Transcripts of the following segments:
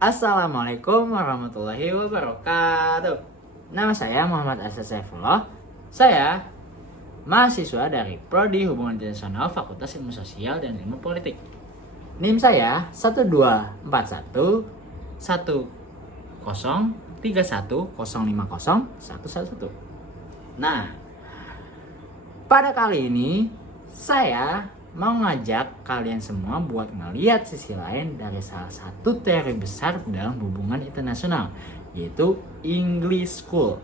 Assalamualaikum warahmatullahi wabarakatuh. Nama saya Muhammad Asa Saifullah. Saya mahasiswa dari Prodi Hubungan Internasional Fakultas Ilmu Sosial dan Ilmu Politik. NIM saya 1241 10315011. Nah, pada kali ini saya mau ngajak kalian semua buat ngeliat sisi lain dari salah satu teori besar dalam hubungan internasional, yaitu English School.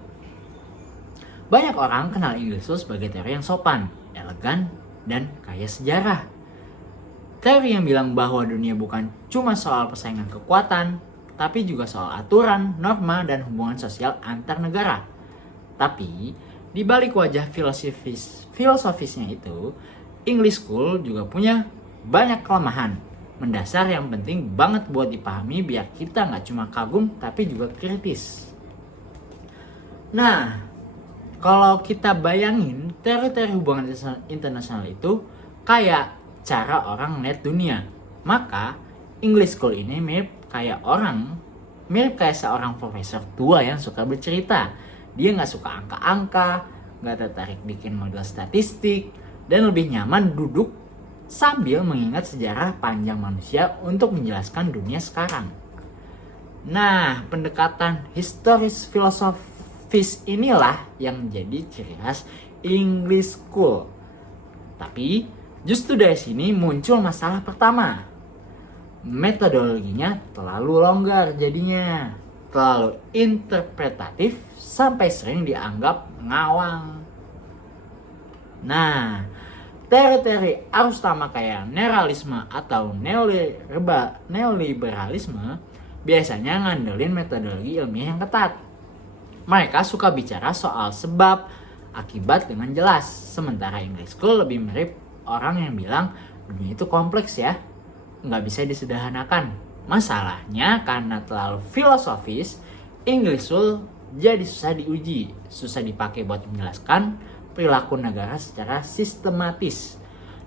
Banyak orang kenal English School sebagai teori yang sopan, elegan, dan kaya sejarah. Teori yang bilang bahwa dunia bukan cuma soal persaingan kekuatan, tapi juga soal aturan, norma, dan hubungan sosial antar negara. Tapi, di balik wajah filosofisnya itu, English School juga punya banyak kelemahan mendasar yang penting banget buat dipahami biar kita nggak cuma kagum tapi juga kritis. Nah, kalau kita bayangin teori-teori hubungan internasional itu kayak cara orang melihat dunia, maka English School ini mirip kayak seorang profesor tua yang suka bercerita. Dia nggak suka angka-angka, nggak tertarik bikin model statistik, dan lebih nyaman duduk sambil mengingat sejarah panjang manusia untuk menjelaskan dunia sekarang. Nah, pendekatan historis filosofis inilah yang menjadi ciri khas English School. Tapi, justru dari sini muncul masalah pertama. Metodologinya terlalu longgar jadinya, terlalu interpretatif sampai sering dianggap ngawang. Nah, teori-teori arus utama kayak neoliberalisme atau neoliberalisme biasanya ngandelin metodologi ilmiah yang ketat. Mereka suka bicara soal sebab akibat dengan jelas, sementara English School lebih mirip orang yang bilang dunia itu kompleks ya, nggak bisa disederhanakan. Masalahnya karena terlalu filosofis, English School jadi susah diuji, susah dipakai buat menjelaskan perilaku negara secara sistematis,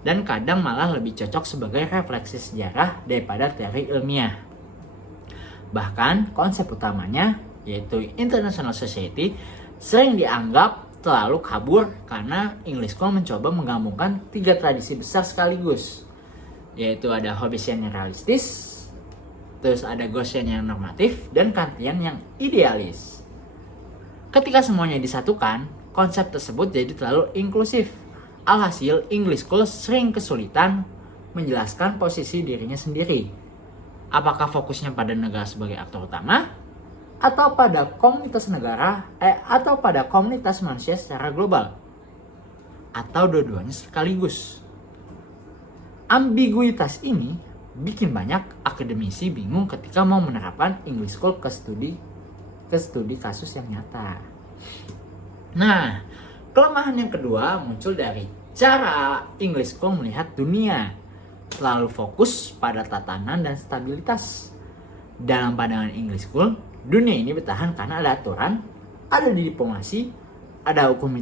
dan kadang malah lebih cocok sebagai refleksi sejarah daripada teori ilmiah. Bahkan konsep utamanya, yaitu International Society, sering dianggap terlalu kabur karena English School mencoba menggabungkan 3 tradisi besar sekaligus, yaitu ada Hobbesian yang realistis, terus ada Gaussian yang normatif, dan Kantian yang idealis. Ketika semuanya disatukan, konsep tersebut jadi terlalu inklusif. Alhasil, English School sering kesulitan menjelaskan posisi dirinya sendiri. Apakah fokusnya pada negara sebagai aktor utama, atau pada komunitas manusia secara global, atau dua-duanya sekaligus. Ambiguitas ini bikin banyak akademisi bingung ketika mau menerapkan English School ke studi kasus yang nyata. Nah, kelemahan yang kedua muncul dari cara English School melihat dunia. Terlalu fokus pada tatanan dan stabilitas. Dalam pandangan English School, dunia ini bertahan karena ada aturan, ada diplomasi, ada hukum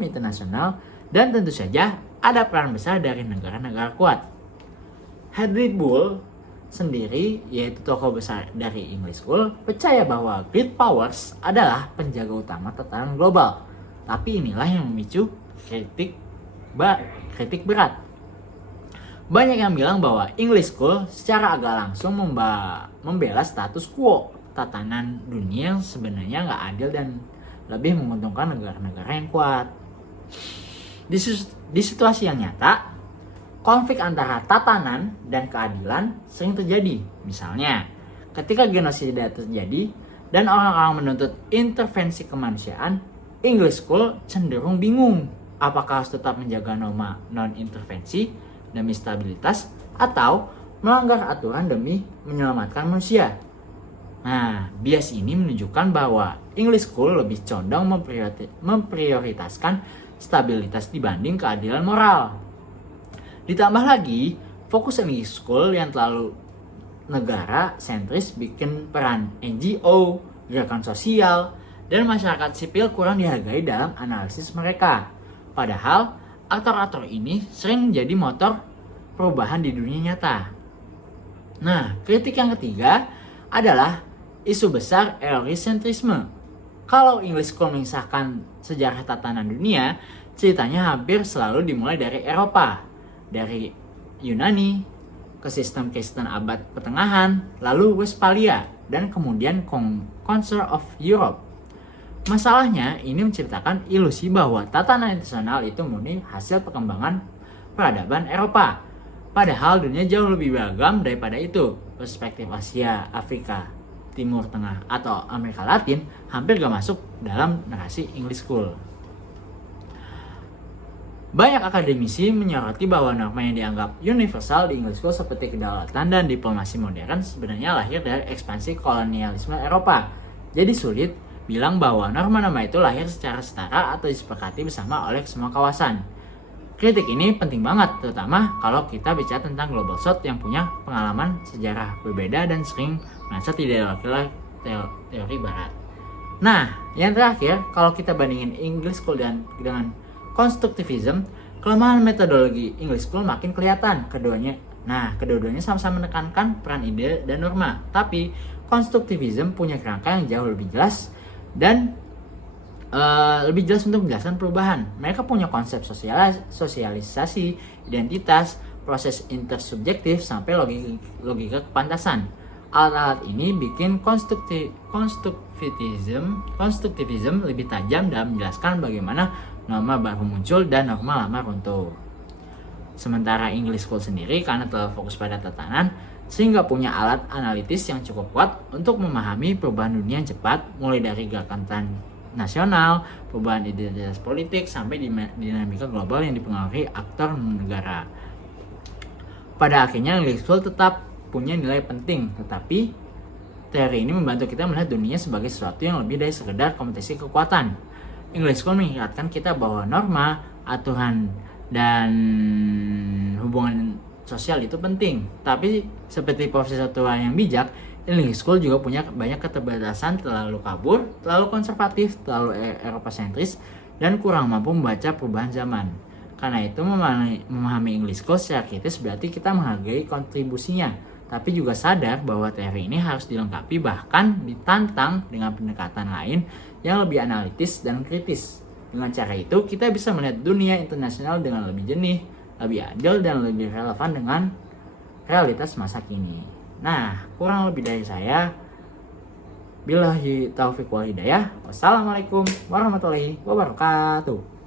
internasional, dan tentu saja ada peran besar dari negara-negara kuat. Hadley Bull sendiri, yaitu tokoh besar dari English School, percaya bahwa great powers adalah penjaga utama tatanan global. Tapi inilah yang memicu kritik berat. Banyak yang bilang bahwa English School secara agak langsung membela status quo, tatanan dunia yang sebenarnya nggak adil dan lebih menguntungkan negara-negara yang kuat. Di situasi yang nyata, konflik antara tatanan dan keadilan sering terjadi. Misalnya, ketika genosida terjadi dan orang-orang menuntut intervensi kemanusiaan, English School cenderung bingung apakah harus tetap menjaga norma non-intervensi demi stabilitas atau melanggar aturan demi menyelamatkan manusia. Nah, bias ini menunjukkan bahwa English School lebih condong memprioritaskan stabilitas dibanding keadilan moral. Ditambah lagi, fokus English School yang terlalu negara sentris bikin peran NGO, gerakan sosial, dan masyarakat sipil kurang dihargai dalam analisis mereka. Padahal, aktor-aktor ini sering menjadi motor perubahan di dunia nyata. Nah, kritik yang ketiga adalah isu besar eurocentrisme. Kalau English School mengisahkan sejarah tatanan dunia, ceritanya hampir selalu dimulai dari Eropa, dari Yunani ke sistem Kristen abad pertengahan, lalu Westphalia, dan kemudian Council of Europe. Masalahnya, ini menciptakan ilusi bahwa tatanan internasional itu murni hasil perkembangan peradaban Eropa. Padahal dunia jauh lebih beragam daripada itu. Perspektif Asia, Afrika, Timur Tengah, atau Amerika Latin hampir gak masuk dalam narasi English School. Banyak akademisi menyoroti bahwa norma yang dianggap universal di English School seperti kedaulatan dan diplomasi modern sebenarnya lahir dari ekspansi kolonialisme Eropa. Jadi sulit bilang bahwa norma-norma itu lahir secara setara atau disepakati bersama oleh semua kawasan. Kritik ini penting banget, terutama kalau kita bicara tentang global south yang punya pengalaman sejarah berbeda dan sering merasa tidak diwakili teori barat. Nah, yang terakhir, kalau kita bandingin English School dengan konstruktivism, kelemahan metodologi English School makin kelihatan. Kedua-duanya sama-sama menekankan peran ide dan norma, tapi konstruktivism punya kerangka yang jauh lebih jelas dan lebih jelas untuk menjelaskan perubahan. Mereka punya konsep sosialisasi, identitas, proses intersubjektif, sampai logika kepantasan. Alat-alat ini bikin konstruktivism lebih tajam dalam menjelaskan bagaimana norma baru muncul dan norma lama runtuh. Sementara English School sendiri karena terlalu fokus pada tatanan, sehingga punya alat analitis yang cukup kuat untuk memahami perubahan dunia yang cepat, mulai dari gerakan nasional, perubahan identitas politik, sampai dinamika global yang dipengaruhi aktor negara. Pada akhirnya English School tetap punya nilai penting, tetapi teori ini membantu kita melihat dunia sebagai sesuatu yang lebih dari sekedar kompetisi kekuatan. English School mengingatkan kita bahwa norma, aturan, dan hubungan sosial itu penting, tapi seperti profesor tua yang bijak, English School juga punya banyak keterbatasan, terlalu kabur, terlalu konservatif, terlalu Eropa sentris, dan kurang mampu membaca perubahan zaman. Karena itu memahami English School secara kritis berarti kita menghargai kontribusinya, tapi juga sadar bahwa teori ini harus dilengkapi bahkan ditantang dengan pendekatan lain yang lebih analitis dan kritis. Dengan cara itu kita bisa melihat dunia internasional dengan lebih jernih, lebih adil, dan lebih relevan dengan realitas masa kini. Nah, kurang lebih dari saya. Billahi taufiq wal hidayah. Wassalamualaikum warahmatullahi wabarakatuh.